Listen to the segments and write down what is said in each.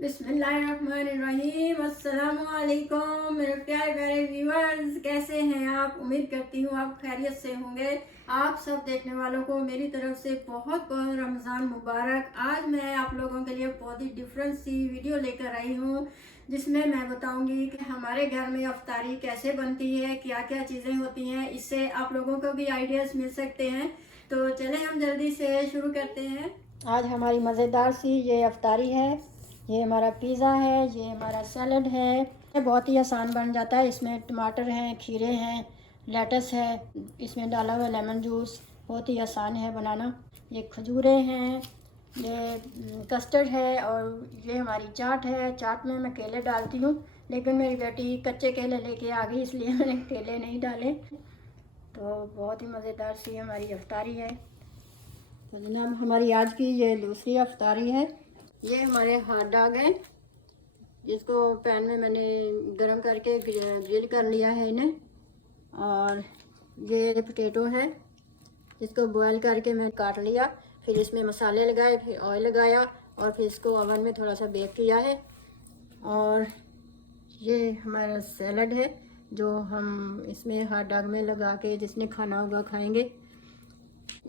बिस्मिल्लाहिर्रहमानिर्रहीम। अस्सलामुअलैकुम मेरे प्यारे प्यारे व्यूअर्स, कैसे हैं आप? उम्मीद करती हूँ आप खैरियत से होंगे। आप सब देखने वालों को मेरी तरफ से बहुत बहुत रमज़ान मुबारक। आज मैं आप लोगों के लिए बहुत ही डिफरेंट सी वीडियो लेकर आई हूँ, जिसमें मैं बताऊंगी कि हमारे घर में अफ्तारी कैसे बनती है, क्या क्या चीज़ें होती हैं। इससे आप लोगों को भी आइडियाज़ मिल सकते हैं। तो चलें हम जल्दी से शुरू करते हैं। आज हमारी मज़ेदार सी ये अफ्तारी है। ये हमारा पिज़्ज़ा है, ये हमारा सैलड है। ये बहुत ही आसान बन जाता है। इसमें टमाटर हैं, खीरे हैं, लेटस है, इसमें डाला हुआ लेमन जूस। बहुत ही आसान है बनाना। ये खजूरें हैं, ये कस्टर्ड है, और ये हमारी चाट है। चाट में मैं केले डालती हूँ, लेकिन मेरी बेटी कच्चे केले लेके आ गई, इसलिए मैंने केले नहीं डाले। तो बहुत ही मज़ेदार सी हमारी अफ्तारी है। तो जनाब, हमारी आज की ये दूसरी अफ्तारी है। ये हमारे हॉट डॉग हैं, जिसको पैन में मैंने गरम करके ग्रिल कर लिया है इन्हें। और ये पोटैटो है, जिसको बॉयल करके मैं काट लिया। फिर इसमें मसाले लगाए, फिर ऑयल लगाया, और फिर इसको ओवन में थोड़ा सा बेक किया है। और ये हमारा सैलड है, जो हम इसमें हॉट डॉग में लगा के जिसने खाना होगा खाएंगे।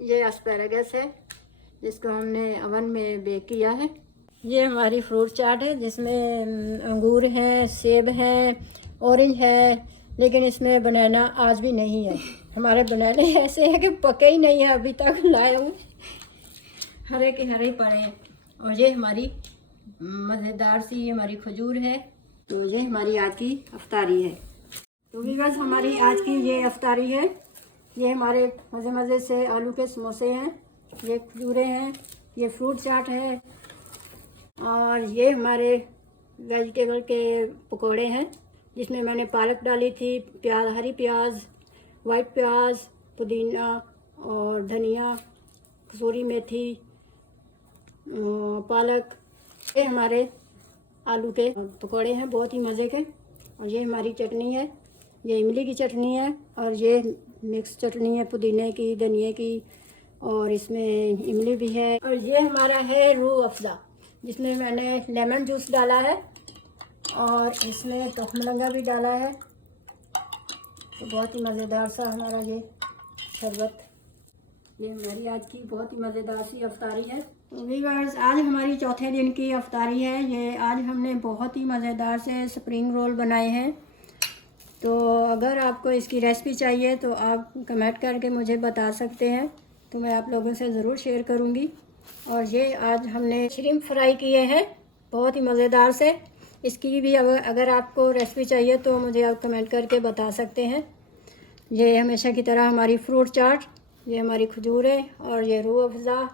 ये एस्पैरागस है, जिसको हमने ओवन में बेक किया है। ये हमारी फ्रूट चाट है, जिसमें अंगूर हैं, सेब हैं, ऑरेंज है, लेकिन इसमें बनाना आज भी नहीं है। हमारे बनाने ऐसे हैं कि पके ही नहीं है, अभी तक लाए हुए हरे के हरे पड़े हैं। और ये हमारी मज़ेदार सी हमारी खजूर है। तो ये हमारी आज की अफ्तारी है। तो व्यूअर्स, हमारी आज की ये अफ्तारी है। ये हमारे मज़े मज़े से आलू के समोसे हैं, ये खजूरें हैं, ये फ्रूट चाट है, और ये हमारे वेजिटेबल के पकोड़े हैं, जिसमें मैंने पालक डाली थी, प्याज, हरी प्याज, वाइट प्याज, पुदीना और धनिया, कसूरी मेथी, पालक। ये हमारे आलू के पकोड़े हैं, बहुत ही मज़े के। और ये हमारी चटनी है, ये इमली की चटनी है, और ये मिक्स चटनी है, पुदीने की, धनिया की, और इसमें इमली भी है। और ये हमारा है रूह अफ़ज़ा, जिसमें मैंने लेमन जूस डाला है, और इसमें तखमलंगा भी डाला है। तो बहुत ही मज़ेदार सा हमारा ये शरबत। ये हमारी आज की बहुत ही मज़ेदार सी अफ्तारी है। तो व्यूअर्स, आज हमारी चौथे दिन की अफ्तारी है। ये आज हमने बहुत ही मज़ेदार से स्प्रिंग रोल बनाए हैं। तो अगर आपको इसकी रेसिपी चाहिए तो आप कमेंट करके मुझे बता सकते हैं, तो मैं आप लोगों से ज़रूर शेयर करूँगी। और ये आज हमने श्रिम्प फ्राई किए हैं, बहुत ही मज़ेदार से। इसकी भी अगर आपको रेसिपी चाहिए तो मुझे आप कमेंट करके बता सकते हैं। ये हमेशा की तरह हमारी फ्रूट चाट, ये हमारी खजूरें, और ये रूह अफ़ज़ा।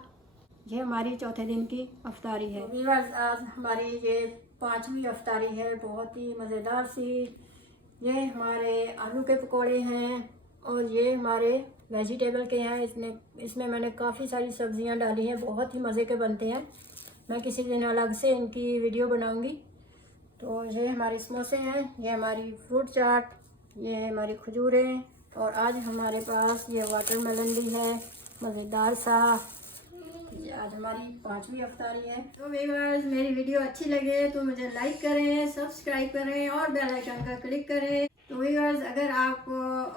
ये हमारी चौथे दिन की अफ्तारी है। व्यूअर्स, आज हमारी ये पांचवी अफ्तारी है, बहुत ही मज़ेदार सी। ये हमारे आलू के पकोड़े हैं, और ये हमारे वेजिटेबल के हैं। इसमें मैंने काफ़ी सारी सब्जियां डाली हैं, बहुत ही मज़े के बनते हैं। मैं किसी दिन अलग से इनकी वीडियो बनाऊंगी। तो ये हमारे समोसे हैं, ये हमारी फ्रूट चाट, ये हमारी खजूरें, और आज हमारे पास ये वाटरमेलन भी है, मज़ेदार सा। ये आज हमारी पांचवी अफ्तारी है। तो व्यूअर्स, मेरी वीडियो अच्छी लगे तो मुझे लाइक करें, सब्सक्राइब करें, और बेल आइकन का क्लिक करें। तो व्यूअर्स, अगर आप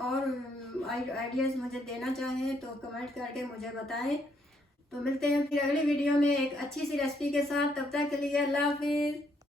और आइडियाज़ मुझे देना चाहें तो कमेंट करके मुझे बताएं। तो मिलते हैं फिर अगली वीडियो में एक अच्छी सी रेसिपी के साथ। तब तक के लिए अल्लाह हाफिज़।